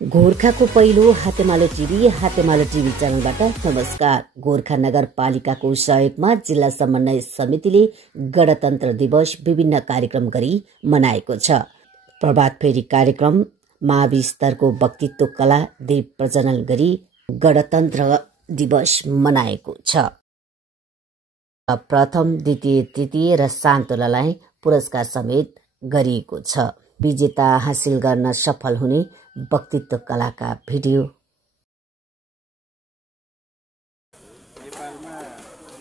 गोरखाको पहिलो हातेमालो टिभी च्यानलबाट नमस्कार। गोरखा नगरपालिकाको सहयोगमा जिल्ला समन्वय समितिले गणतन्त्र दिवस विभिन्न कार्यक्रम गरी मनाएको छ। प्रभात फेरी कार्यक्रम, मावि स्तरको वक्तित्व कला दीप प्रज्वलन गरी गणतन्त्र दिवस मनाएको छ। प्रथम, द्वितीय, तृतीय र सान्तोलालाई पुरस्कार समेत गरिएको छ। विजेता हासिल गर्न सफल हुने वक्तित्व कलाका भिडियो। नेपालमा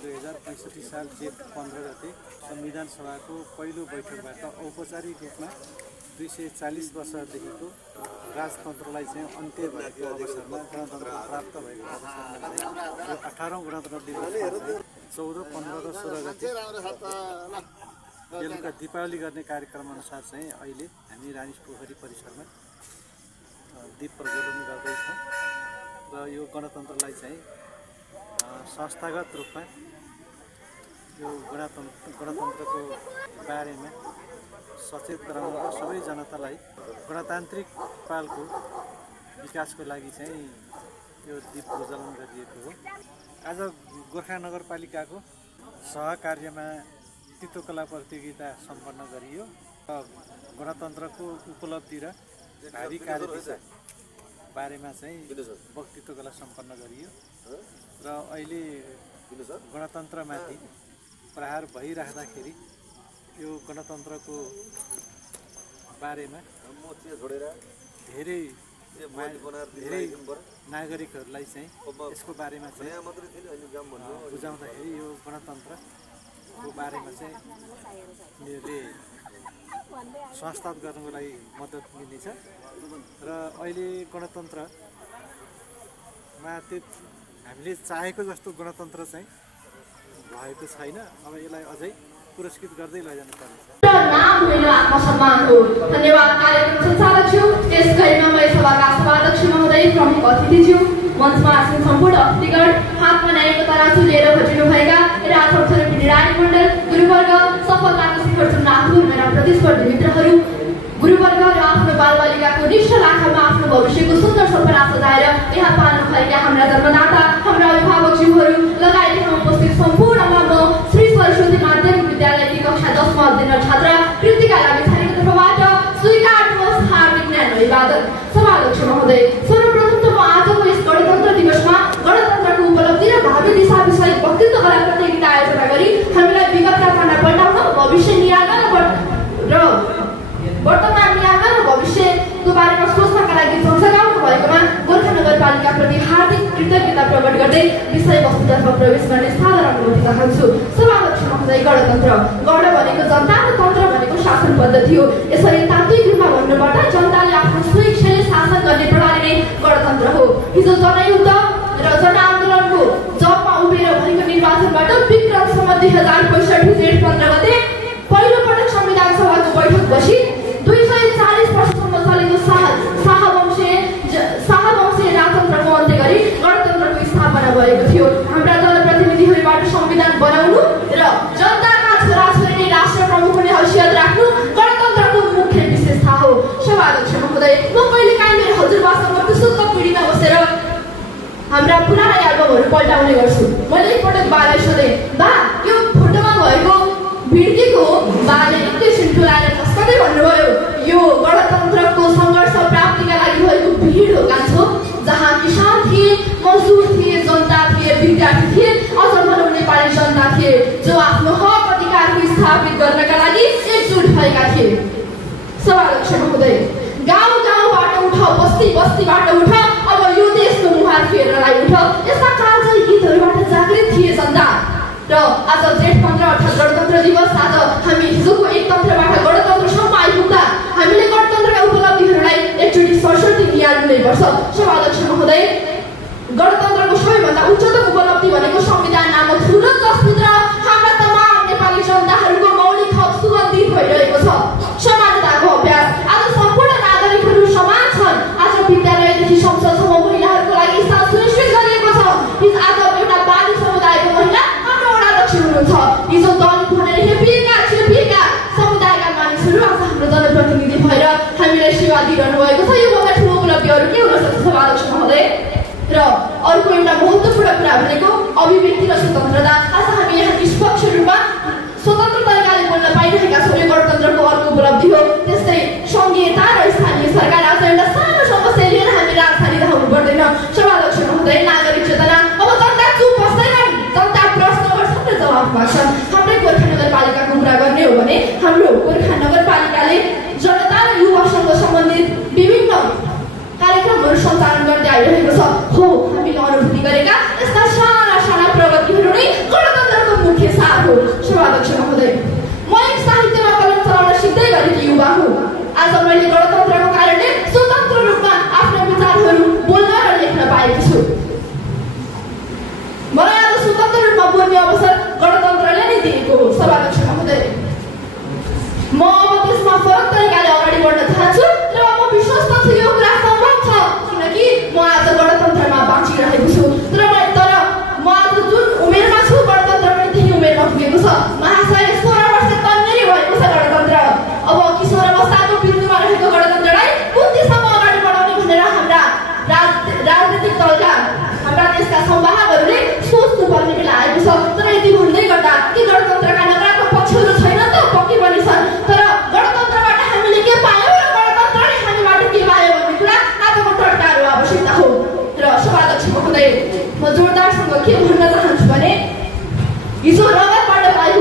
2065 साल जेठ 15 गते संविधान सभाको पहिलो बैठकबाट औपचारिक रूपमा 240 वर्षदेखिको राजतन्त्रलाई चाहिँ अन्त्य भएको अवसरमा गणतन्त्र प्राप्त भएको अवसरमा यो 18औं गणतन्त्र दिवस 14, 15 र 16 गते बेलुका दीपावली गर्ने कार्यक्रम अनुसार चाहिँ अहिले हामी रानीस पोखरी परिसरमा दीप प्रज्वलन गर्दैछौँ र यो गणतन्त्रलाई चाहिँ संस्थागत रूपमा यो गणतन्त्रको बारेमा सचेत गराउन र सबै जनतालाई गणतान्त्रिक नेपालको विकासको लागि चाहिँ यो दीप प्रज्वलन गरिएको हो। आज गोरखा नगरपालिकाको सहकार्यमा वक्तित्वकला प्रतियोगिता सम्पन्न गरियो। गणतन्त्रको उपलब्धि र भावी कार्यदिशा बारेमा चाहिँ वक्तित्वकला सम्पन्न गरियो र अहिले गणतन्त्रमाथि प्रहार भइराख्दाखेरि यो गणतन्त्रको बारेमा धेरै नागरिकहरूलाई चाहिँ यसको बारेमा चाहिँ बुझाउँदाखेरि यो गणतन्त्रको बारेमा चाहिँ उनीहरूले संस्थागत गर्नको लागि मद्दत मिल्नेछ र अहिले गणतन्त्रमा हामीले चाहेको जस्तो गणतन्त्र चाहिँ भएको छैन। अब यसलाई अझै पुरस्कृत गर्दै लैजानु पर्छ। नाम होइन, आत्मसम्मान हो। धन्यवाद कार्यक्रम सञ्चालकज्यू, यस गरिमा म सभाका सभाध्यक्ष महोदय, प्रमुख अतिथिज्यू, मञ्चमा आसीन सम्पूर्ण अतिथिगण, हातमा न्यायको तराजु लिएर खटिनुभएका राजौथर निरायण मण्डल, गुरुवर्ग, सफलताको शिखर छुन आफू मेरा प्रतिस्पर्धी मित्रहरू, गुरुवर्ग र आफ्नो बालबालिकाको निष्ठा आँखामा आफ्नो भविष्यको सुन्दर सपना सजाएर यहाँ पाल्नुभएका हाम्रा जन्मदाता, हाम्रा अभिभावकज्यूहरू लगायत यहाँ उपस्थित सम्पूर्णमा म श्री सरस्वती माध्यमिक विद्यालयकी कक्षा 10 मा अध्ययनरत छात्रा कृतिका लामिछानेको तर्फबाट स्वीकार्नुहोस् हार्दिक न्याय अभिवादन। सभाध्यक्ष महोदय, सर्वप्रथम त म आजको यस गणतन्त्र दिवसमा गणतन्त्रको उपलब्धि र भावी दिशा विषय वक्तित्व कला प्रतियोगिता आयोजना गरी हामीलाई विगतका पाना पल्टाउन, भविष्य नियाल्न र वर्तमान नियाल्न र भविष्यको बारेमा सोच्नका लागि सँगसँगाउनु भएकोमा गोरखा नगरपालिकाप्रति हार्दिक कृतज्ञता प्रकट गर्दै विषयवस्तुतर्फ प्रवेश गर्ने सादर अनुरोध चाहन्छु। सभाध्यक्ष महोदय, गणतन्त्र, गण भनेको जनता र तन्त्र भनेको शासन पद्धति हो। यसरी तात्विक रूपमा भन्नुपर्दा जनताले आफ्नो स्वेच्छाले शासन गर्ने प्रणाली नै गणतन्त्र हो। हिजो जनयुद्ध र जनआन्दोलनको जबमा उभिएर भएको निर्वाचनबाट विक्रम सम्वत 2065 जेठ 15 गते पहिलोपटक संविधान सभाको बैठक बसी 240 वर्षसम्म चलेको शाहवंशीय राजतन्त्रको अन्त्य गरी गणतन्त्रको स्थापना भएको थियो। हाम्रा जनप्रतिनिधिहरूबाट संविधान बनाउनु र जनताका छोराछोरीले राष्ट्र प्रमुख हुने हैसियत राख्नु गणतन्त्रको मुख्य विशेषता हो। सभाध्यक्ष महोदय, म कहिलेकाहीँ मेरो हजुरबासँग पुस्तकको पिँढीमा बसेर हाम्रा पुराना एल्बमहरू पल्टाउने गर्छु। मैले एकपटक बालाई सोधेँ, बा यो फोटोमा भएको भिड्कीको बाले एकैछिन टुलाएर कस्कदै भन्नुभयो, यो गणतन्त्रको सङ्घर्ष प्राप्तिका लागि भएको भिड हो कान्छो, जहाँ किसान थिए, मजदुर थिए, जनता थिए, विद्यार्थी थिए, अझ भनौँ नेपाली जनता थिए, जो आफ्नो हक अधिकारको स्थापित गर्नका लागि एकजुट भएका थिए। सभाध्यक्ष महोदय, गाउँ गाउँबाट उठ, बस्ती बस्तीबाट उठ, अब यो देशको मुहार फेर्नलाई उठ, यस्ता कालजयी गीतहरूबाट जागृत थिए जनता। र आज जेठ 15 अर्थात् गणतन्त्र दिवस, आज हामी हिजोको एक तन्त्रबाट गणतन्त्रसम्म आइपुग्दा हामीले गणतन्त्रका उपलब्धिहरूलाई एकचोटि सरस्वती निहाल्नु नै पर्छ। सभाध्यक्ष महोदय, गणतन्त्रको सबैभन्दा उच्चतम उपलब्धि भनेको संविधान नामक ठुलो जसभित्र हाम्रा तमाम नेपाली जनताहरूको मौलिक हक सुगन्धित भइरहेको छ। समानताको अभ्यास, आज सम्पूर्ण नागरिकहरू समान छन्। आज विद्यालयदेखि संसदसम्म महिलाहरूको लागि स्थान सुनिश्चित गरिएको छ। आज एउटा बाली समुदायको महिला हाम्रो वडा अध्यक्ष हुनुहुन्छ। हिजो दलित भनेर हेपिएका समुदायका मानिसहरू आज हाम्रो जनप्रतिनिधि भएर हामीलाई सेवा दिइरहनु भएको छ। यो भन्दा ठुलो उपलब्धिहरू के हुन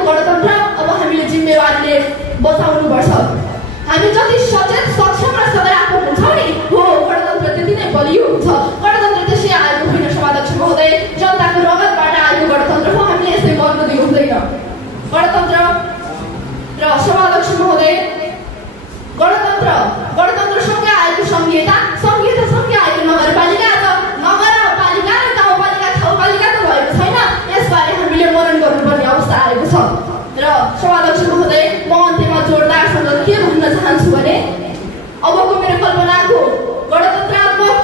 गणतन्त्र अब हामीले जिम्मेवारीले बचाउनुपर्छ। हामी जति सचेत सक्षम र सकारात्मक हुन्छौँ नि हो गणतन्त्र त्यति नै बलियो हुन्छ। गणतन्त्र त्यसै आएको होइन सभाध्यक्ष महोदय, जनताको रगतबाट आएको गणतन्त्र हो, हामीले यसै मर्न दिनु हुँदैन। गणतन्त्र र सभाध्यक्ष महोदय, गणतन्त्रसँगै आएको सङ्घीयतासँगै आएको नगरपालिका र नगरपालिका र गाउँपालिका ठाउँपालिका त भएको छैन। यसबारे हामीले मनन गर्नुपर्ने अवस्था आएको छ। र सभाध्यक्ष महोदय, म अन्त्यमा जोडदारसँग के भन्न चाहन्छु भने अबको मेरो कल्पनाको गणतन्त्रात्मक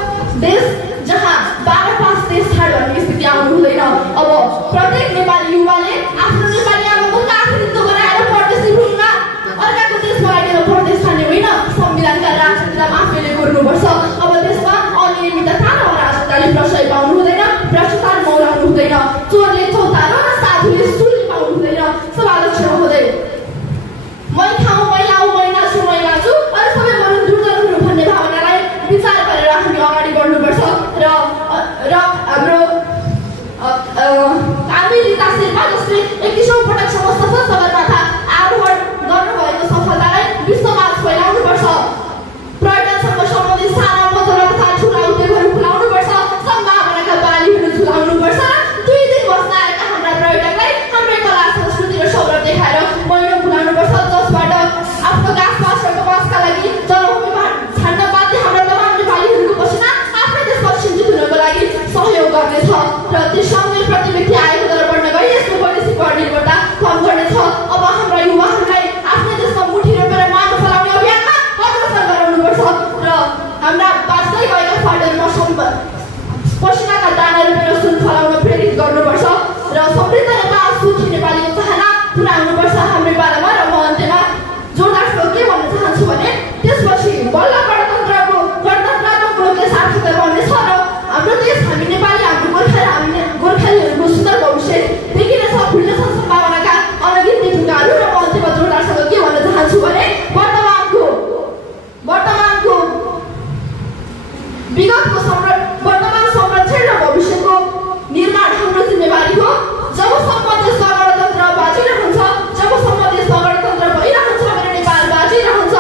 देश जहाँ 12-5 देश छाड भन्ने स्थिति आउनु हुँदैन। अब प्रत्येक नेपाली युवाले आफ्नो नेपाली आमाको आफूले बनाएर परदेशी भूमिमा अर्काको देशमा लागेर परदेश खाने होइन, संविधानका राजनीतिलाई आफैले गर्नुपर्छ। अब त्यसमा अनियमितता र अराजकताले प्रशय पाउनु हुँदैन, भ्रष्टाचार मौलाउनु हुँदैन, चोरले चौतारो र साधुले सुली पाउनु हुँदैन। सभाध्यक्ष महोदय, मै खाउँ मै लाउँ मै नाच्छु मै नाच्छु अरू सबै मनु दुर्जनहरू भन्ने भावनालाई विचार गरेर हामी अगाडि बढ्नुपर्छ। र हाम्रो कामी रीता शेर्पा जसले 21औं पटकसम्म सफल सगरमाथा आरोहण गर्नुभएको सफलतालाई विश्वमा फैलाउनुपर्छ। पर्यटनसँग सम्बन्धित साना मजला तथा ठुला उद्योगहरू खुलाउनुपर्छ, सम्भावनाका बालीहरू झुलाउनुपर्छ। 2 दिन बस्न आएका हाम्रा पर्यटकलाई हाम्रै कला संस्कृति र सौरभ देखाएर महिना खुलाउनुपर्छ, जसबाट आफ्नो गाँसपास र कपासका लागि जलभूमि छाड्न बाध्य हाम्रा तमाम नेपालीहरूको पसिना आफ्नै देशमा सिन्चित हुनको लागि सहयोग गर्नेछ। र त्यससँगै प्रति व्यक्ति आएको दर बढ्न गई यसको वैदेशिक कर निर्भरता कम गर्नेछ। अब हाम्रा युवाहरूलाई आफ्नै देशमा मुठी रोपेर माटो फलाउने अभियानमा अग्रसर गराउनुपर्छ र हाम्रा बाँच्दै गएका फाटहरूमा पसिनाका दाना रोपेर सुन फलाउन प्रेरित गर्नुपर्छ र समृद्ध नेपाल सुखी नेपालीको चाहना पुरा हुनुपर्छ हाम्रै पालामा। र म अन्त्यमा जोरदारसँग के भन्न चाहन्छु भने त्यसपछि बल्ल गणतन्त्रात्मक लोकले सार्थकता बन्नेछ र हाम्रो देश हामी नेपाली हाम्रो गोर्खालीहरूको सुन्दर भविष्य देखिनेछ, खुल्नेछ सम्भावनाका अनगिन्ती ढुङ्गाहरू। र म अन्त्यमा जोरदारसँग के भन्न चाहन्छु भने वर्तमानको वर्तमान संरक्षण र भविष्यको निर्माण हाम्रो जिम्मेवारी हो। जबसम्म देशमा गणतन्त्र बाँचिरहन्छ, जबसम्म देशमा गणतन्त्र भइरहन्छ भने नेपाल बाँचिरहन्छ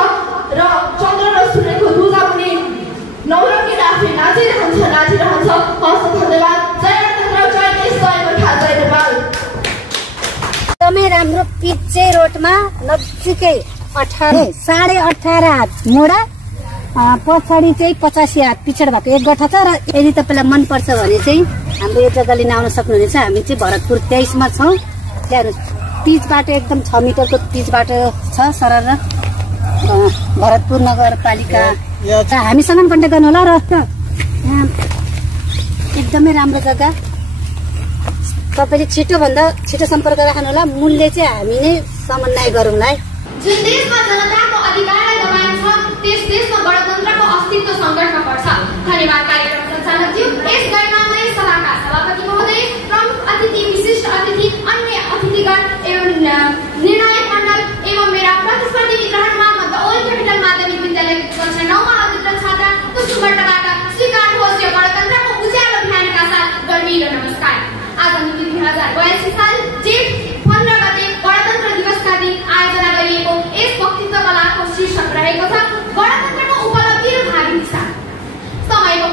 र चन्द्र र सूर्यको ध्वजा पनि नौरङ्गी आफै नाचिरहन्छ। हस्, धन्यवाद। जय गणतन्त्र, जय देश, जय गोर्खा, जय नेपाल। एकदमै राम्रो पिच्चे रोडमा नजिकै 18.5 हात मोडा, पछाडि चाहिँ 85 हात पिछड भएको एक गठा छ। र यदि तपाईँलाई मनपर्छ भने चाहिँ हाम्रो यो जग्गा लिन आउन सक्नुहुनेछ। हामी चाहिँ भरतपुर 23मा छौँ। त्यहाँ पिच बाटो एकदम 6 मिटरको पिच बाटो छ सरर। भरतपुर नगरपालिका हामीसँग कन्ट्याक्ट गर्नु होला। र एकदमै राम्रो जग्गा, तपाईँले छिटोभन्दा छिटो सम्पर्क राख्नु होला। मूल्य चाहिँ हामी नै समन्वय गरौँला है। जुन देशमा जनताको अधिकारलाई दबाइन्छ त्यस देशमा गणतन्त्रको अस्तित्व सङ्कटमा पर्छ। धन्यवाद कार्यक्रम सञ्चालकज्यू, यस गणतन्त्रीय सभाका सभापति महोदय, प्रमुख अतिथि, विशिष्ट अतिथि, अन्य अतिथिगण एवं निर्णायक मण्डल एवं मेरा प्रतिस्पर्धी मित्रहरूमा द ओल्ड क्यापिटल माध्यमिक विद्यालय कक्षा 9मा अध्ययनरत छात्रा कुसुमबाट स्वीकार्नुहोस् यो गणतन्त्रको उज्यालो बिहानका साथ गर्मिलो नमस्कार। आज मिति 2082 साल जेठ 15 गते गणतन्त्र दिवसका दिन आयोजना गरिएको यस वक्तृत्व कलाको शीर्षक रहेको छ गणतन्त्रको उपलब्धि र भावी दिशा। समयको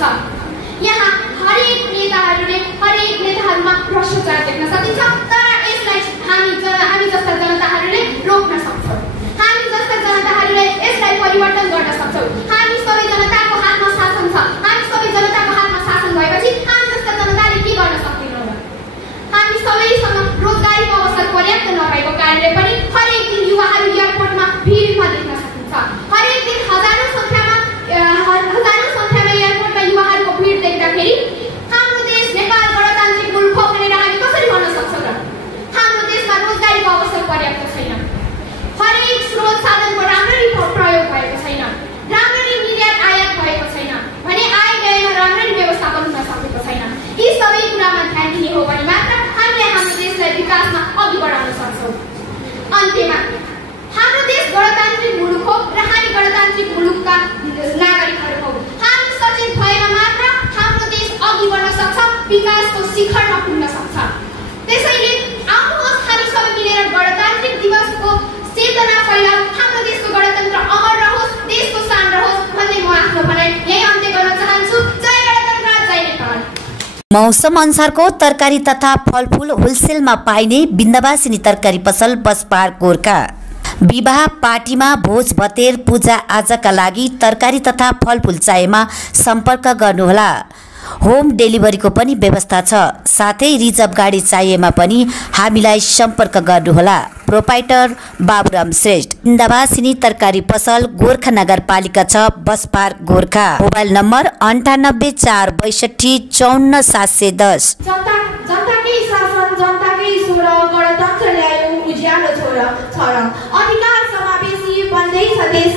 छ। यहाँ हरेक नेताहरूमा भ्रष्टाचार देख्न सकिन्छ, तर यसलाई हामी जस्ता जनताहरूले रोक्न सक्छौँ। हामी जस्ता जनताहरूले यसलाई परिवर्तन गर्न सक्छौँ। हामी सबै जनताको हातमा शासन छ। हामी सबै जनताको हातमा शासन भएपछि हामी जस्ता जनताले के गर्न सक्दैनौँ र? हामी सबैसँग रोजगारीको अवसर पर्याप्त नभएको कारणले पनि हरेक दिन युवाहरू एयरपोर्टमा भिडमा देख्न सकिन्छ। हरेक दिन हजारौँ सङ्ख्यामा एयरपोर्टमा युवाहरूको भिड देख्दाखेरि हाम्रो देश नेपाल गणतान्त्रिक मुलुक हो भनेर हामी कसरी भन्न सक्छौँ र? हाम्रो देशमा रोजगारीको अवसर पर्याप्त छैन। हरेक स्रोत साधनको राम्ररी प्रयोग भएको छैन। राम्ररी निर्यात आयात भएको छैन भने आय व्ययमा राम्ररी व्यवस्थापन हुन सकेको छैन। यी सबै कुरामा ध्यान दिने हो भने मात्र हामीले हाम्रो देशलाई विकासमा अघि बढाउन सक्छौँ। अन्त्यमा हाम्रो देश गणतान्त्रिक मुलुक हो र हामी गणतान्त्रिक मुलुकका नागरिकहरू हौ। हामी सचेत भएर मात्र हाम्रो देश अघि बढ्न सक्छ, विकासको शिखरमा पुग्न सक्छ। त्यसैले आउनुहोस् हामी सबै मिलेर गणतान्त्रिक दिवसको चेतना फैलाऊ। हाम्रो देशको गणतन्त्र अमर रहोस्, देशको शान रहोस् भन्दै म आफ्नो भनाइ यही अन्त्य गर्न चाहन्छु। जय गणतन्त्र, जय नेपाल। मौसम अनुसारको तरकारी तथा फलफूल होलसेलमा पाइने बिन्दवासिनी तरकारी पसल बसपार गोर्खा। विवाह पार्टीमा भोज भतेर पूजा आजका लागि तरकारी तथा फलफूल चाहिएमा सम्पर्क गर्नुहोला। होम डेलिभरीको पनि व्यवस्था छ। साथै रिजर्भ गाडी चाहिएमा पनि हामीलाई सम्पर्क गर्नुहोला। प्रोपाइटर बाबुराम श्रेष्ठ, बिन्दवासिनी तरकारी पसल, गोर्खा नगरपालिका 6, बसपार गोर्खा। Mobile number 9846544710। जनताकै शासन, जनताकै स्वर, गणतन्त्र ल्यायौँ उज्यालो छोर। अधिकार समावेशी बन्दैछ देश,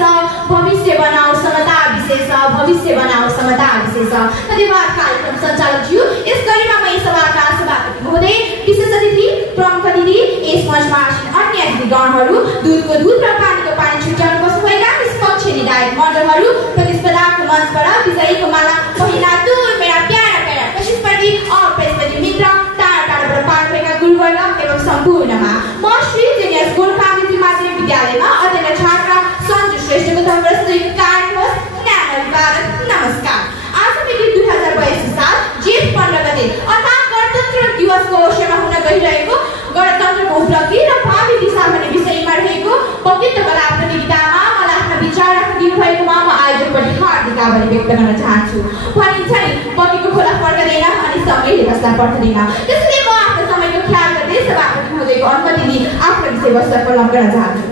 भविष्य बनाऊ समता विशेष, भविष्य बनाऊ समता विशेष। धन्यवाद कार्यक्रम सञ्चालकज्यू। यस गरिमामय सभाका सभापति महोदय, विशेष अतिथि, प्रमुख अतिथि, यस मञ्चमा अन्य अतिथिगणहरू, दूधको दूध र पानीको पानी छुट्याउनु बस्नुभएका निष्पक्ष निधायक मण्डलहरू, प्रतिस्पर्धाको मञ्चबाट विजयीको माला पहिला दूर मेरा प्यारा प्यारा प्रतिस्पर्धी और प्रतिस्पर्धी मित्र, टाढा टाढाबाट पार्नुभएका गुरुवर्ग एवं सम्पूर्णमा म श्री जेनियस गोर्खा अङ्ग्रेजी माध्यमिक विद्यालयमा अध्ययन छात्र सञ्जु श्रेष्ठको तर्फबाट कार्नुहोस् न्यानोभिवादन नमस्कार। आज मिति 2022 साल जेठ 15 गते अर्थात् गणतन्त्र दिवसको अवसरमा हुन गइरहेको गणतन्त्रको उपलब्धि र भावी दिशा भन्ने विषयमा रहेको वक्तृत्व कला प्रतियोगितामा मलाई आफ्नो विचार राख्न दिनुभएकोमा म आयोजकप्रति हार्दिक आभार व्यक्त गर्न चाहन्छु। भनिन्छ नि बगेको खोला फर्कदैन अनि समयले बस्दा पर्दैन। त्यसैले म आफ्नो समयको ख्याल गर्दै सभापति महोदयको अनुमति लिई आफ्नो विषयवस्तु प्रलम्ब गर्न चाहन्छु।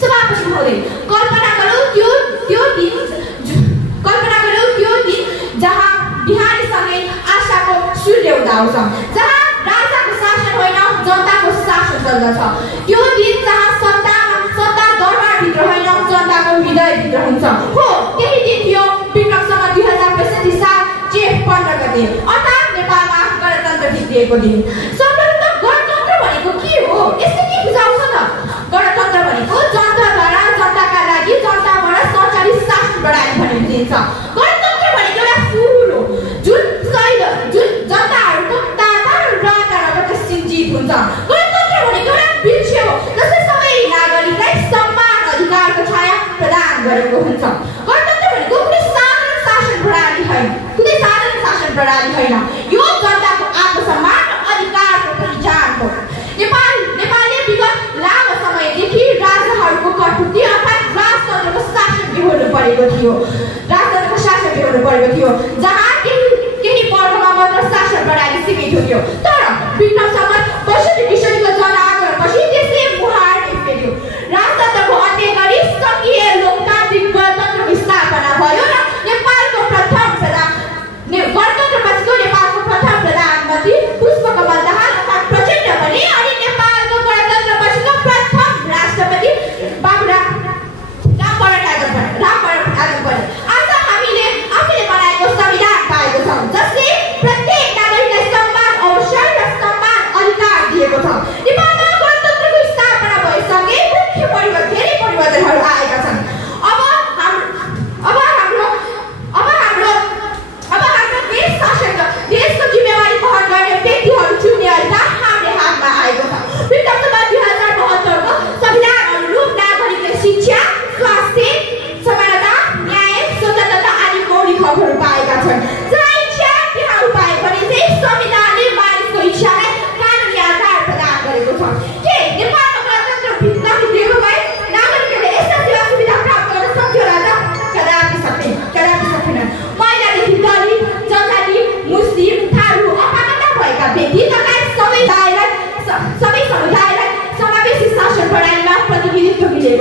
सभापति महोदय, कल्पना गरौँ त्यो दिन जहाँ बिहानीसँगै आशाको सूर्य उदाउँछ, जहाँ राजाको शासन होइन जनताको शासन चल्दछ। त्यो दिन जहाँ सत्ता दरबारभित्र होइन जनताको हृदयभित्र हुन्छ। हो, त्यही दिन थियो विक्रमसँग 2065 साल जेठ 15 गते अर्थात् नेपालमा गणतन्त्र जितिएको दिन। सर्वप्रथम गणतन्त्र भनेको के हो? यसले के बुझाउँछ त? गणतन्त्र भनेको जनताद्वारा जनताका लागि जनताबाट सरकारी शासन प्रणाली भन्ने बुझिन्छ। गणतन्त्र भनेको एउटा फुल हो जुन जनताहरूको ताता र राताबाट सिन्जित हुन्छ। गणतन्त्र भनेको एउटा वृक्ष हो जसले सबै नागरिकलाई समान अधिकारको छाया प्रदान गरेको हुन्छ। गणतन्त्र भनेको कुनै साधारण शासन प्रणाली होइन, यो जनताको आत्मसम्मान र अधिकारको पहिचान हो। नेपालले विगत लामो समयदेखि राजाहरूको कटुक्ति अर्थात् राजतन्त्रको शासन बेहोर्नु परेको थियो, जहाँ केही वर्गमा मात्र शासन प्रणाली सीमित हुन्थ्यो। तर विक्रम सम्वत 62 जनआन्दोलनपछि त्यसले मुहार टेक्यो। राजतन्त्रको अन्त्य गरी सङ्घीय लोकतान्त्रिक गणतन्त्रको स्थापना भयो र नेपालको प्रथम प्रधानमन्त्री पुष्पकमल दाहाल अर्थात् प्रचण्ड बने अनि नेपालको गणतन्त्रपछिको प्रथम राष्ट्रपति बाबुराम रामवरण यादव बने।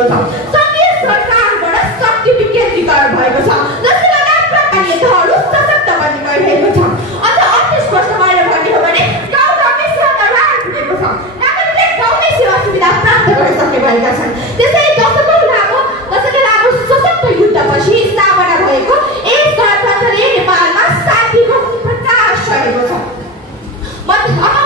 देखिएको छ। सङ्घीय सरकारबाट शक्ति विकेन्द्रीकरण भएको छ, जसले गर्दा प्रकारले तहहरू सशक्त बन्ने गरिरहेको छ। अझ अर्को स्पष्ट गरेर भन्ने हो भने गाउँ-गाउँमै सेवादरबार खुलेको छ। नागरिकले गाउँमै सेवा सुविधा प्राप्त गर्न सक्ने भएका छन्। त्यसैले दशकौँ लामो सशक्त युद्धपछि स्थापना भएको यस गणतन्त्रले नेपालमा शान्तिको प्रकाश छरेको छ।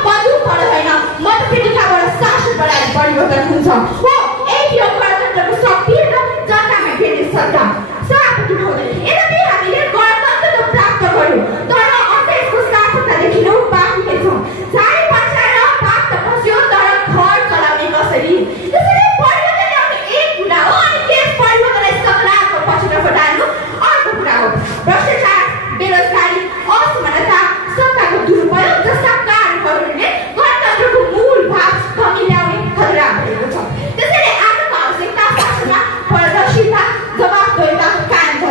बन्दुकबाट होइन, मतपेटिकाबाट शासन प्रणाली परिवर्तन हुन्छ। हो, यही हो गणतन्त्रको शक्ति र जनतामा केन्द्रित सत्ता। सभापति महोदय, यद्यपि हामीले गणतन्त्र त प्राप्त गर्यौँ, तर अझै यसको सार्थकता देखिनु बाँकी नै छ। झाडी पछाएर भाग त बस्यो, तर घर चलाउने कसरी? त्यसैले परिवर्तन ल्याउने एक कुरा हो, अनि त्यस परिवर्तनलाई सकारात्मक पक्षतर्फ डाल्नु अर्को कुरा हो। भ्रष्टाचार, बेरोजगारी, असमानता, सत्ताको दुरुपयोग जस्ता कारणहरूले गणतन्त्रको मूल भाव कमी ल्याउने खतरा भएको छ। त्यसैले आजको आवश्यकता शासनमा पारदर्शिता, जवाफदेहिता कायम गर्नु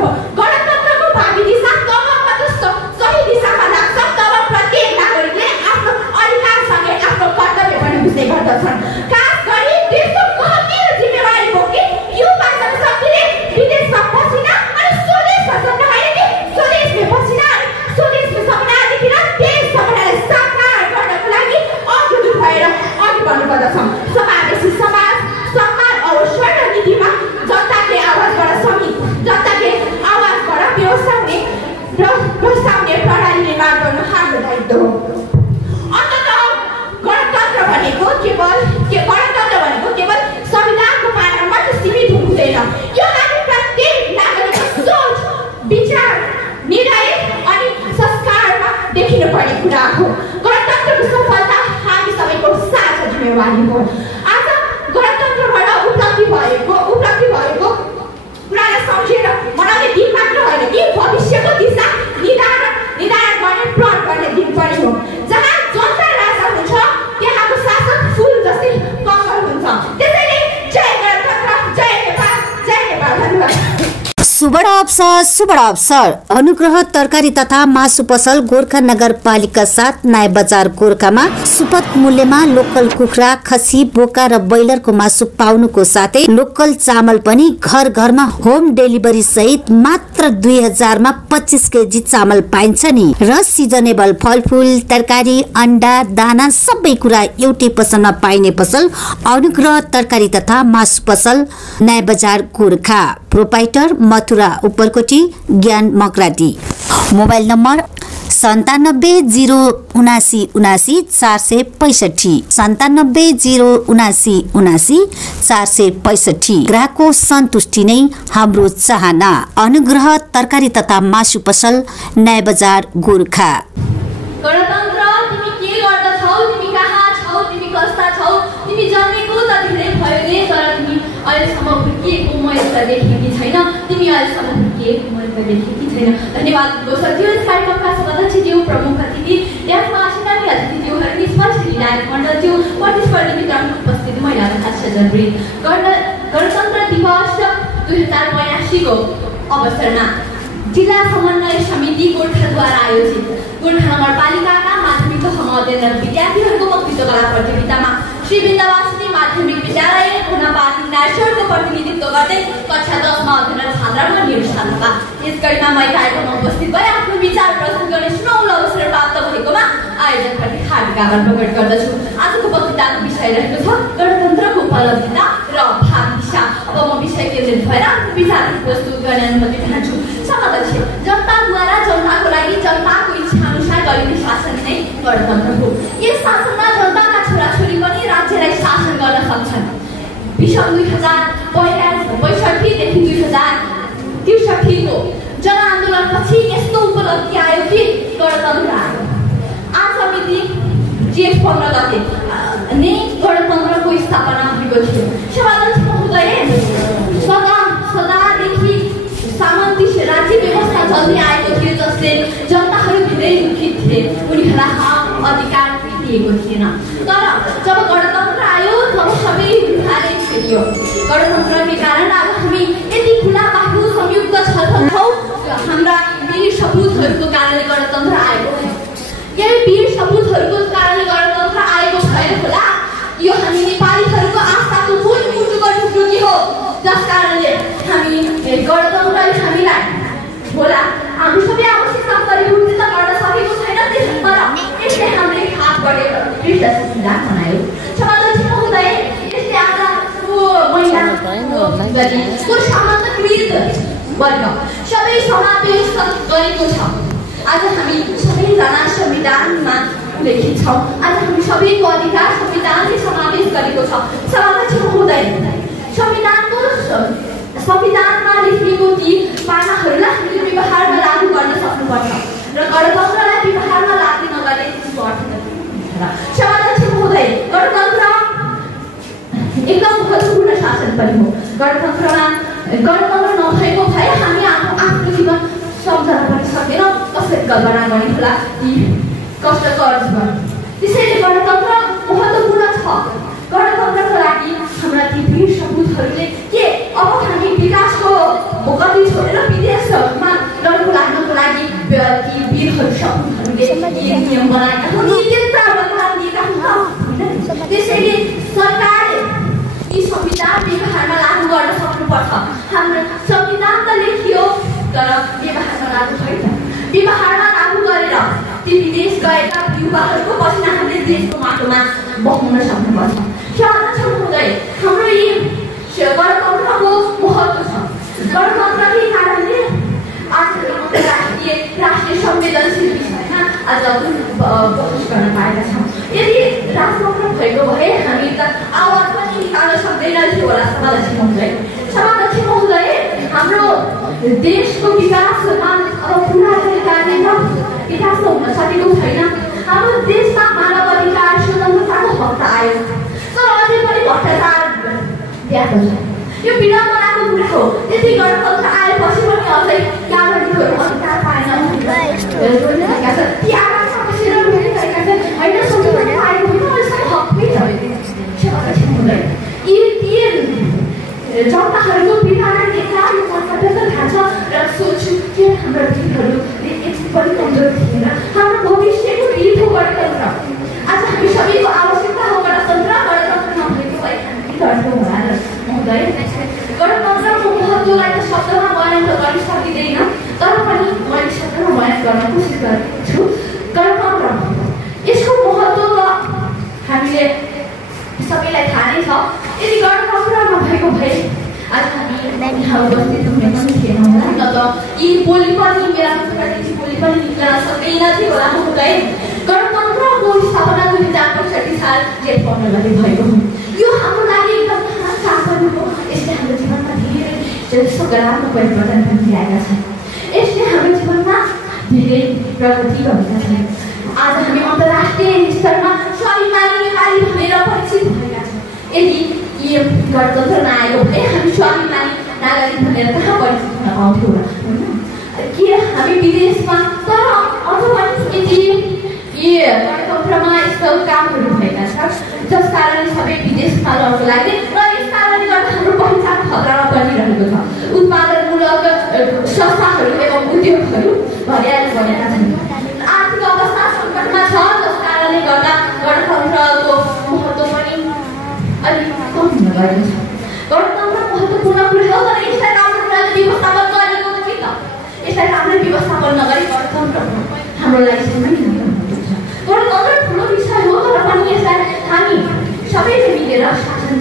हो। गणतन्त्रको भावी दिशा तब मात्र सही दिशामा लाग्छ तब प्रत्येक नागरिकले आफ्नो अधिकारसँगै आफ्नो कर्तव्य पनि बुझ्ने गर्दछन्। खास गरी देशको गम्भीर जिम्मेवारी बोकी युवा जनशक्तिले विदेशमा पसिना अनि स्वदेशमा सपना होइन कि स्वदेशमा पसिना अनि स्वदेशमा सपना देखेर देश सपनालाई साकार गर्नको लागि अग्रदूत भएर अघि बढ्नुपर्दछ। समावेशी समाज, सम्मान अवसर र नीतिमा जनताले आवाजबाट व्यवसायले प्रणाली निर्माण गर्नु हाम्रो दायित्व हो। अन्ततः गणतन्त्र भनेको केवल संविधानको पानामा मात्र सीमित हुँदैन। यो प्रत्येक नागरिकको सोच, विचार, निर्णय अनि संस्कारमा देखिनु पर्ने कुरा हो। गणतन्त्रको सफलता हामी सबैको साझा जिम्मेवारी हो। आज गणतन्त्रबाट उपलब्धि भएको कुरालाई सम्झेर मनाउने दिन मात्र होइन कि भविष्यको दिशा निर्धारण गर्ने प्रण गर्ने दिन पनि हो। जहाँ जनता राजा हुन्छ त्यहाँको शासन फुल जस्तै कमल हुन्छ। त्यसैले जय गणतन्त्र, जय नेपाल, जय नेपाल। धन्यवाद। शुभ अवसर अनुग्रह तरकारी तथा मासु पसल गोर्खा नगरपालिका 7 नयाँ बजार गोर्खामा सुपथ मूल्यमा लोकल कुखुरा, खसी, बोका र ब्रोइलरको मासु पाउनुको साथै लोकल चामल पनि घर घरमा होम डेलिभरी सहित मात्र 2000 मा 25 केजी चामल पाइन्छ नि। र सिजनेबल फलफुल, तरकारी, अन्डा, दाना सबै कुरा एउटै पसलमा पाइने पसल अनुग्रह तरकारी तथा मासु पसल नयाँ बजार गोर्खा। प्रोपाइटर मथुरा उपरकोटी, ज्ञान मकराती। Mobile number 9707979465 9707979465। ग्राहकको सन्तुष्टि नै हाम्रो चाहना। अनुग्रह तरकारी तथा मासु पसल नयाँ बजार गोर्खा। गणतन्त्र, तिमी के गर्दछौ? तिमी कहाँ छौ? तिमी कस्ता छौ? तिमी जन्मेको त धेरै भयो नि, तर तिमी अहिलेसम्म हुर्किएको मैले त देखेकी छैन। तिमी अहिलेसम्म हुर्किएको मैले त देखेकी छैन। धन्यवाद साथीहरू। यस कार्यक्रमका सदस्यज्यू, प्रमुख अतिथि, यसमा आसिनामी अतिथिज्यूहरू, स्पष्ट विधायक मण्डलज्यू, प्रतिस्पर्धी मित्रहरूको उपस्थिति महिला तथा सजनवृन्द। गणतन्त्र दिवस 2082 को अवसरमा जिल्ला समन्वय समिति गोर्खाद्वारा आयोजित गोर्खा नगरपालिकाका माध्यमिक तह अध्ययन विद्यार्थीहरूको वक्तृत्व कला प्रतियोगितामा श्री बिन्दवासिनी माध्यमिक विद्यालय घुनापाती नाइसरको प्रतिनिधित्व गर्दै कक्षा 10 मा अध्ययनरत छात्रा र निरक्षरता। यस कड़ीमा म कार्यक्रममा उपस्थित भए आफ्नो विचार प्रस्तुत गर्ने सुनौलो अवसर प्राप्त भएकोमा आयोजकप्रति हार्दिक आभार प्रकट गर्दछु। आजको वक्तृताको विषय रहेको छ गणतन्त्रको उपलब्धिता र भावी दिशा। अब म विषय केन्द्रित भएर आफ्नो विचार प्रस्तुत गर्ने अनुमति चाहन्छु। समावेश जनताद्वारा जनताको लागि जनताको इच्छा अनुसार गरिने शासन नै गणतन्त्र हो। यस शासनमा जनताका छोराछोरी पनि राज्यलाई शासन गर्न सक्छन्। विषम 2062 देखि 2063 को जनआन्दोलनपछि यस्तो उपलब्धि आयो कि गणतन्त्र आयो। आज मिति जेठ 15 गते नै गणतन्त्रको स्थापना भएको थियो। सभाध्यक्ष महोदय, सदादेखि सामन्ती राज्य व्यवस्था चल्दै आएको थियो जसले जनताहरू धेरै दुखित थिए। उनीहरूलाई अधिकार दिएको थिएन। तर जब गणतन्त्र आयो तब सबै उनीहरूले फेरियो। गणतन्त्रकै कारण आज हामी यति खुला बाटो संयुक्त छलफल हाम्रा वीर सपुतहरूको कारणले गणतन्त्र आएको हो। यही वीर सपुतहरूको कारणले गणतन्त्र आएको भएर होला यो हामी नेपालीहरूको आस्थाको मूल मुटुको ढुकढुकी हो, जस कारणले हामी गणतन्त्रले हामीलाई होला हामी सबै आवश्यकता परिपूर्ति त गर्न सकेको छैन, तर यसले हामीले हात बढेर कृष्ण संविधान बनायो। समाजमा हुँदै यसले आफ्ना महिलाको सामान्यकृत वर्ग सबै समावेश गरेको छ। आज हामी सबैजना संविधानमा लेखित छौँ। आज हामी सबैको अधिकार संविधानले समावेश गरेको छ। समावेश हुँदै संविधानमा लेखिएको ती पानाहरूलाई हामीले व्यवहारमा लागू गर्न सक्नुपर्छ र गणतन्त्रलाई व्यवहारमा लागू नगर्ने त्यसको अर्थ समावेश हुँदै गणतन्त्र एकदम महत्त्वपूर्ण शासन पनि हो। गणतन्त्र नभएको भए हामी आफ्नो जीवन सम्झन पनि सकेनौँ, कसरी कल्पना गर्ने होला ती कष्टकर जीवन। त्यसैले गणतन्त्र महत्त्वपूर्ण छ। गणतन्त्रको लागि हाम्रा ती वीर सपुतहरूले के अब हामी विकासको गति छोडेर विदेशमा लड्नु लाग्नको लागि ती वीरहरू सपुतहरूले नियम बनाएका हुन्, त्यत्रा बलिदान दिएका हुन्। त्यसैले सरकारले यी संविधान व्यवहारमा लागू गर्न सक्नुपर्छ। हाम्रो संविधान त लेखियो तर व्यवहारमा लागू छैन। व्यवहारमा लागू गरेर ती विदेश गएका युवाहरूको पसिना हामीले देशको माटोमा बगाउन सक्नुपर्छ। हुँदै हाम्रो यी गणतन्त्रको महत्त्व छ। गणतन्त्रकै कारणले आज राष्ट्रिय संवेदनशील विषयमा आज बहस गर्न पाएका छौँ। यदि राजतन्त्र भएको भए हामी त आवाज पनि निकाल्न सक्दैनौँ थियो होला। समावेश हुँदै हाम्रो देशको विकासमा अब पुरा तरिकाले विकास हुन सकेको छैन। हाम्रो देशमा मानव अधिकार स्वतन्त्रताको हक आयो तर अझै पनि भ्रष्टाचार देखिएको छ। यो विडम्बनाको कुरा हो। यदि गणतन्त्र आएपछि पनि अझै नागरिकहरू अधिकार पाएनन्। ती आकाङ्क्षा बसेर रोइरहेका छन्। होइन संविधान आएको होइन यसको हक पनि छ। यी जनताहरूको विधान देख्दा यो मनबाट त थाहा छ र सोच्छु के हाम्रा वीरहरूले यति पनि कमजोर थिएन। हाम्रो भविष्यको वीर हो गणतन्त्र। आज हामी सबैको आवश्यकता हो गणतन्त्र। गणतन्त्र नभएको भए हामी गर्थ्यौँ होला हुँदै। गणतन्त्रको महत्त्वलाई त शब्दमा बयान त गर्न सकिँदैन, तर पनि मैले शब्दमा बयान गर्न कोसिस गरेको छु। गणतन्त्र यसको महत्त्व त हामीले सबैलाई थाहा नै छ। यदि गणतन्त्र नभएको भए आज हामी यहाँ उपस्थित हुने पनि थिएनौँ होला, न त यी बोली पनि मेरा मुखबाट बोली पनि निक्लन सक्दैन थियो होला हुँदै। गणतन्त्रको स्थापना 2065 साल जेठ 15 गते भएको हो। यो हाम्रो लागि एकदम महान काम पनि हो। यसले हाम्रो जीवनमा धेरै सकारात्मक परिवर्तन पनि ल्याएका छन्। यसले हाम्रो जीवनमा धेरै प्रगति गरेका छन्। आज हामी अन्तर्राष्ट्रिय स्तरमा स्वाभिमानी नेपाली भनेर परिचित भएका छौँ। यदि यो गणतन्त्र नआएको भए हामी स्वाभिमानी नागरिक भनेर कहाँ परिचित हुन पाउँथ्यौँ होला के हामी विदेशमा। तर अझ पनि यदि यी गणतन्त्रमा यस्तो कामहरू भएका छन् जस कारणले सबै विदेशमा लड्न लागे र यस कारणले गर्दा हाम्रो पहिचान खतरामा परिरहेको छ। उत्पादनमूलक संस्थाहरू एवं उद्योगहरू भर्याएर बढेका छन्। आर्थिक अवस्था सङ्कटमा छ जस कारणले गर्दा गणतन्त्रको महत्त्व पनि अलिक कम हुन गएको छ। गणतन्त्र महत्त्वपूर्ण कुरा हो तर यसलाई राम्रोसँग व्यवस्थापन गरेको छैन। यसलाई राम्रो व्यवस्थापन नगरी गणतन्त्र हाम्रो लागि गणतन्त्र ठुलो विषय हो तर पनि यसलाई हामी सबैले मिलेर शासन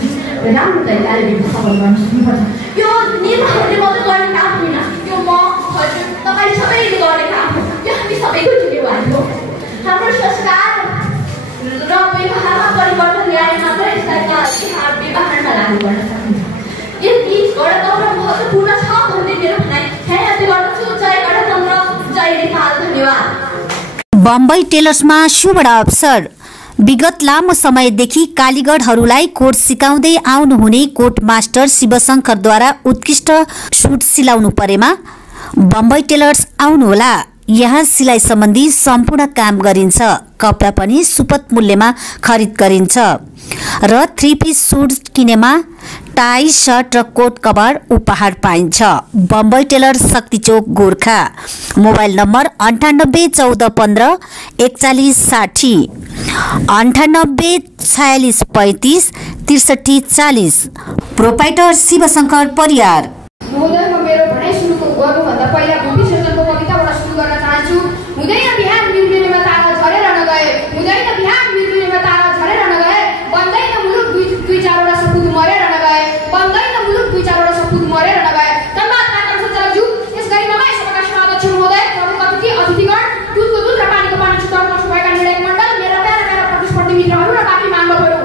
राम्रो तरिकाले व्यवस्थापन गर्न सक्नुपर्छ। यो नेताहरूले मात्रै गर्ने काम होइन, यो म हजुर तपाईँ सबैले गर्ने काम हो। यो हामी सबैको जिम्मेवारी हो। हाम्रो संस्कार र व्यवहारमा परिवर्तन ल्याए मात्र यसलाई व्यवहारमा लागू गर्न सकिन्छ। यदि गणतन्त्र महत्त्वपूर्ण छ भन्ने मेरो भनाइ यहाँ गर्दछु। जय गणतन्त्र, जय नेपाल। धन्यवाद। बम्बई टेलर्समा शुभ अवसर। विगत लामो समयदेखि कालीगढहरूलाई कोट सिकाउँदै आउनुहुने कोट मास्टर शिवशङ्करद्वारा उत्कृष्ट सुट सिलाउनु परेमा बम्बई टेलर्स आउनुहोला। यहाँ सिलाइ सम्बन्धी सम्पूर्ण काम गरिन्छ। कपडा पनि सुपथ मूल्यमा खरिद गरिन्छ र 3 पिस सुट किनेमा टाई, सर्ट र कोट कभर उपहार पाइन्छ। Bombay tailor Shakti Chowk Gorkha. Mobile number 981415 4160 98 46 35 63 40। Proprietor Shivshankar Pariyar. महोदय, म मेरो भनाइ सुरु गर्नुभन्दा पहिला भूमि सृजनको कविताबाट सुरु गर्न चाहन्छु। हुँदैन बिहान मिरमिरेमा तारा झरेर नगए, हुँदैन बिहान मिरमिरेमा तारा झरेर नगए, बन्दैन मुलुक दुई चारवटा सपुत मरेर नगए, बन्दैन मुलुक दुई चारवटा सपुत मरेर नगए। धन्यवाद कार्यक्रम सञ्चालकज्यू। यस गरिमामा सभाका सभाध्यक्ष महोदय, प्रमुख अतिथि, अतिथिगण, दुधको दुध र पानीको पानी छुटाउन भएका निर्णायक मण्डल, मेरा प्यारा प्रतिस्पर्धी मित्रहरू र बाँकी महानुभावहरू,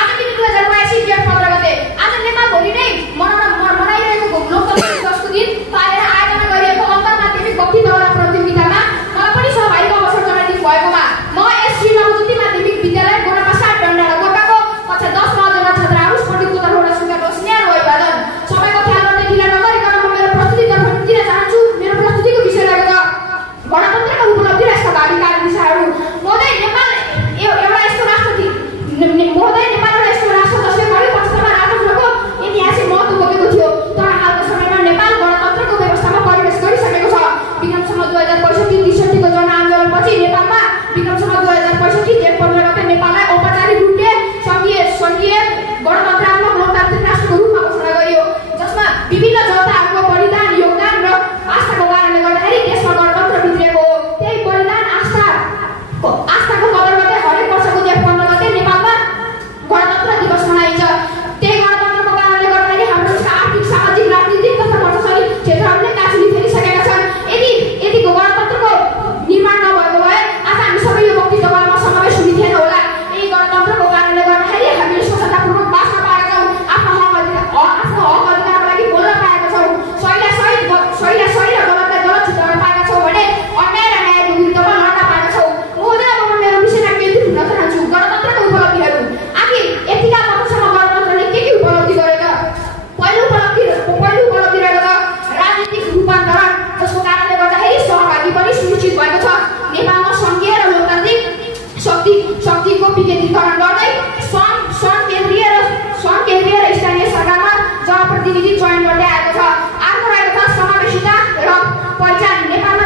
आज मिति 2082 जेठ 15 गते, आज नेपाल भोलि नै मनाइरहेको लोकतन्त्र दिवसको दिन पालेर आयोजना गरिएको अन्तर्माध्यमिक बक्ती दौरा प्रतियोगितामा मलाई पनि सहभागीको अवसर जनाइदिनु भएकोमा म यस श्री नवज्योति माध्यमिक विद्यालय गोनापासा डन्डाडा गोर्खाको कक्षा 10 मा जना छात्राहरू स्पर्धीको तर्फबाट स्वीकार न्यानो अभिवादन। सबैको ख्याल गर्दै ढिला नगरिकन म मेरो प्रस्तुतितर्फ दिन चाहन्छु। मेरो प्रस्तुतिको विषय रहेको गणतन्त्रको उपलब्धि र यसका भावी कार्यदिशाहरू। महोदय, नेपाल एउटा यस्तो राष्ट्र थियो, महोदय नेपाल एउटा यस्तो राष्ट्र जसले बढी पक्षमा राजतन्त्रको ऐतिहासिक महत्त्व बोकेको थियो, तर हालको समयमा नेपाल गणतन्त्रको व्यवस्थामा परिवेश गरिसकेको छ। विक्रमसम्म 2065-63 को जनआन्दोलनपछि नेपालमा विक्रमसम्म 2065 जेठ 15 गते नेपाललाई औपचारिक रूपले सङ्घीय गणतन्त्रात्मक लोकतान्त्रिक राष्ट्रको रूपमा घोषणा गरियो, जसमा विभिन्न जनताहरूको बलिदान, योगदान र आस्थाको कारणले गर्दाखेरि देशमा गणतन्त्र भित्रिएको हो। त्यही बलिदान, आस्थाको कदर गर्दै हरेक वर्षको जेठ 15 गते नेपालमा गणतन्त्र दिवस मनाइन्छ। त्यही गणतन्त्रको कारणले गर्दाखेरि हाम्रो आर्थिक, सामाजिक, राजनीतिक तथा प्रशासनिक क्षेत्रहरूले काँचुली फेरिसकेका छन्। यतिको गणतन्त्रको निर्माण नभएको भए आज हामी सबै यो बक्ती दौरामा समावेश हुने थिएन होला। यही गणतन्त्रको कारणले गर्दाखेरि हामीले स्वतन्त्रतापूर्वक बाँच्न पाएका छौँ, आफ्नो हक अधिकारको लागि बोल्न पाएका छौँ, सहीलाई सही र गलतलाई गलत छुट्याउन पाएका छौँ भने अन्याय र न्यायको विरुद्धमा लड्न पाएका छौँ। महोदय, अब म मेरो विषयमा केन्द्रित हुन चाहन्छु। गणतन्त्रको उपलब्धिहरू। आखिर यतिका वर्षसम्म गणतन्त्रले के उपलब्धि गरेका? पहिलो उपलब्धि रहेको राजनीतिक रूपान्तरण, जसको कारणले गर्दाखेरि सहभागी पनि सुनिश्चित भएको छ। नेपालमा सङ्घीय र लोकतान्त्रिक शक्तिको विकेन्द्रीकरण गर्दै सङ्घ केन्द्रीय र स्थानीय सरकारमा जनप्रतिनिधि चयन गर्दै आएको छ। अर्को रहेको छ समावेशिता र पहिचान। नेपालमा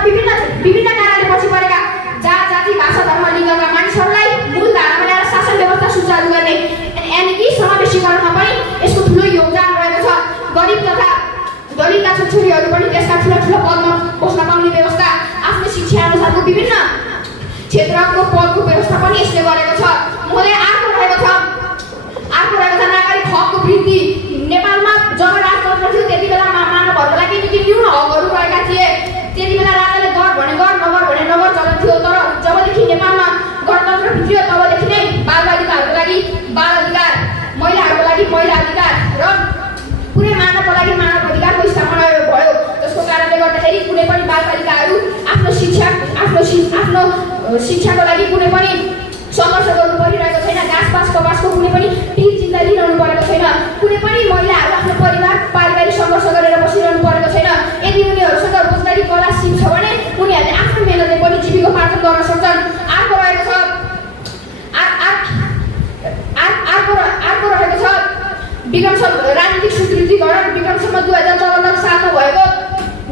विभिन्न कारणले पछि परेका जाति, भाषा, धर्म, लिङ्गका मानिसहरूलाई मूल धारामा ल्याएर शासन व्यवस्था सुचारू गर्ने, यानि कि समावेशीकरणमा पनि यसको ठुलो योगदान रहेको छ। गरिब तथा दलितका छोरीहरू पनि देशका ठुला पदमा बस्न पाउने व्यवस्था, आफ्नो शिक्षा अनुसारको विभिन्न क्षेत्रको पदको व्यवस्था पनि यसले गरेको छ। महोदय, अर्को रहेको छ नागरिक हकको वृद्धि। नेपालमा जब राजतन्त्र थियो त्यति बेला मानवहरूको लागि निकै न्यून हकहरू रहेका थिए। त्यति बेला राजाले गर भने गर, नगर भने नगर चलन थियो। तर जबदेखि नेपालमा गणतन्त्र भित्रियो तबदेखि नै बालबालिकाहरूको लागि बाल अधिकार, महिलाहरूको लागि महिला अधिकार र कुनै मानवको लागि मानव अधिकारको स्थापना भयो, जसको कारणले गर्दाखेरि कुनै पनि बालबालिकाहरू आफ्नो शिक्षाको लागि कुनै पनि सङ्घर्ष गर्नु परिरहेको छैन। घाँसपास कपासको कुनै पनि चिन्ता लिइरहनु परेको छैन। कुनै पनि महिलाहरू आफ्नो पारिवारिक सङ्घर्ष गरेर बसिरहनु परेको छैन। यदि उनीहरूसँग रोजगारी कला सिप छ भने उनीहरूले आफ्नो मेहनतले पनि जीविकोपार्जन गर्न सक्छन्। अर्को रहेको छ राजनीतिक स्वीकृतिकरण। विक्रमसम्म 2074 सालमा भएको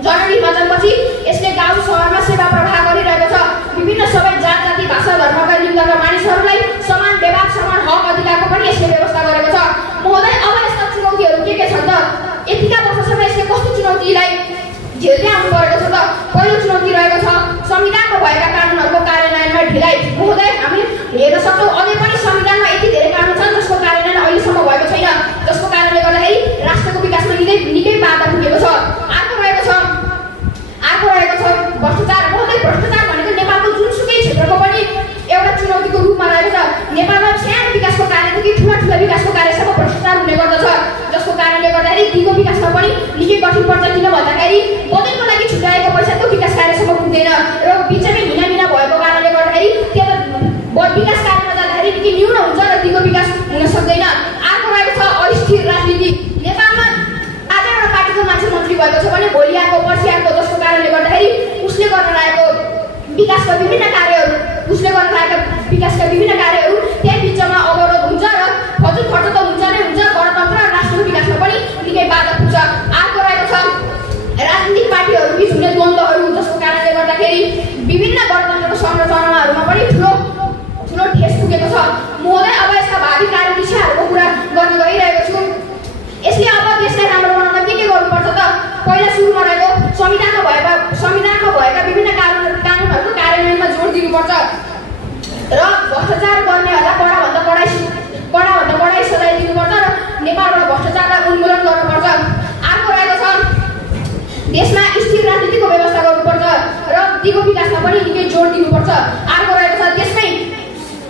जननिर्वाचनपछि यसले गाउँ सहरमा सेवा प्रवाह गरिरहेको छ। विभिन्न सबै जाति, भाषा, धर्मका, लिङ्गका मानिसहरूलाई समान व्यवहार, समान हक अधिकारको पनि यसले व्यवस्था गरेको छ। महोदय, अब यस्ता चुनौतीहरू के छन् त? यतिका वर्षसम्म यसले कस्तो चुनौतीलाई झेल्दै आउनु परेको छ त? पहिलो चुनौती रहेको छ संविधानमा भएका कानुनहरूको कार्यान्वयनमा ढिलाइ। महोदय, हामी हेर्न सक्छौँ अझै पनि संविधानमा यति धेरै कानुन छन् जसको कार्यान्वयन अहिलेसम्म भएको छैन, जसको कारणले गर्दाखेरि राष्ट्रको विकासमा निकै बाधा पुगेको छ। अर्को रहेको छ भ्रष्टाचार। महोदय, भ्रष्टाचार भनेको नेपालको जुनसुकै क्षेत्रको पनि एउटा चुनौतीको रूपमा रहेको छ। नेपालमा सानो विकासको कार्यदेखि ठुला विकासको कार्यसम्म भ्रष्टाचार हुने गर्दछ, जसको कारणले गर्दाखेरि दिगो विकासमा पनि निकै कठिन पर्छ। किन भन्दाखेरि बजेटको लागि छुट्याएको पैसा त्यो विकास कार्यसम्म पुग्दैन र बिचमै हिनामिना भएको कारणले गर्दाखेरि त्यो विकास कार्यमा जाँदाखेरि निकै न्यून हुन्छ र दिगो विकास हुन सक्दैन। अर्को रहेको छ अस्थिर राजनीति। नेपालमा आज एउटा पार्टीको मान्छे मन्त्री भएको छ भने भोलि आएको पर्सि आएको, जसको कारणले गर्दाखेरि उसले गर्न लागेको विकासका विभिन्न कार्यहरू उसले गर्न लागेका विकासका विभिन्न कार्यहरू त्यही बिचमा अवरोध हुन्छ र हजुर खर्च त हुन्छ नै हुन्छ, गणतन्त्र र राष्ट्रको विकासमा पनि निकै बाधा पुग्छ। अर्को रहेको छ राजनीतिक पार्टीहरू बीच हुने द्वन्द्वहरू, जसको कारणले गर्दाखेरि विभिन्न गणतन्त्रको संरचनाहरूमा पनि ठुलो ठेस पुगेको छ। महोदय, अब यसका भावी कार्यदिशाहरूको कुरा गर्न गइरहेको छु। यसले अब देशलाई राम्रो बनाउन के गर्नुपर्छ त? पहिला सुरुमा रहेको संविधानमा भएका विभिन्न कानुनहरूको कार्यान्वयनमा जोड दिनुपर्छ र भ्रष्टाचार गर्नेहरूलाई कडाभन्दा कडाई सजाय दिनुपर्छ र नेपालबाट भ्रष्टाचारलाई उन्मूलन गर्नुपर्छ। अर्को रहेको छ देशमा स्थिर राजनीतिको व्यवस्था गर्नुपर्छ र दिगो विकासमा पनि निकै जोड दिनुपर्छ। अर्को रहेको छ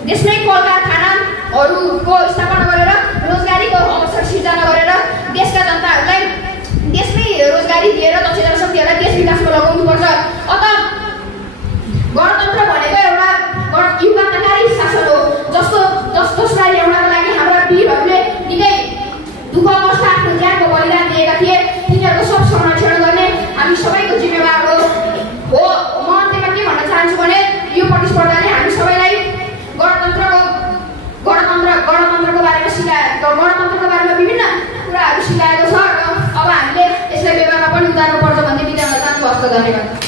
देशमै कल कारखानाहरूको स्थापना गरेर रोजगारीको अवसर सिर्जना गरेर देशका जनताहरूलाई देशमै रोजगारी दिएर दक्ष जनशक्तिहरूलाई देश विकासमा लगाउनुपर्छ। अत गणतन्त्र भनेको एउटा युगान्तकारी शासन हो जसलाई ल्याउनका लागि हाम्रा वीरहरूले निकै दुःख कष्ट आफ्नो ज्यानको बलिदान दिएका थिए। तिनीहरूको सब संरक्षण गर्ने हामी सबैको जिम्मेवार हो। म अन्त्यमा के भन्न चाहन्छु भने यो प्रतिस्पर्धाले हामी सबैलाई गणतन्त्रको बारेमा विभिन्न कुराहरू सिकाएको छ र अब हामीले यसलाई व्यवहारमा पनि उतार्नुपर्छ भन्ने विचारमा चाहन्छु। हस्त, धन्यवाद।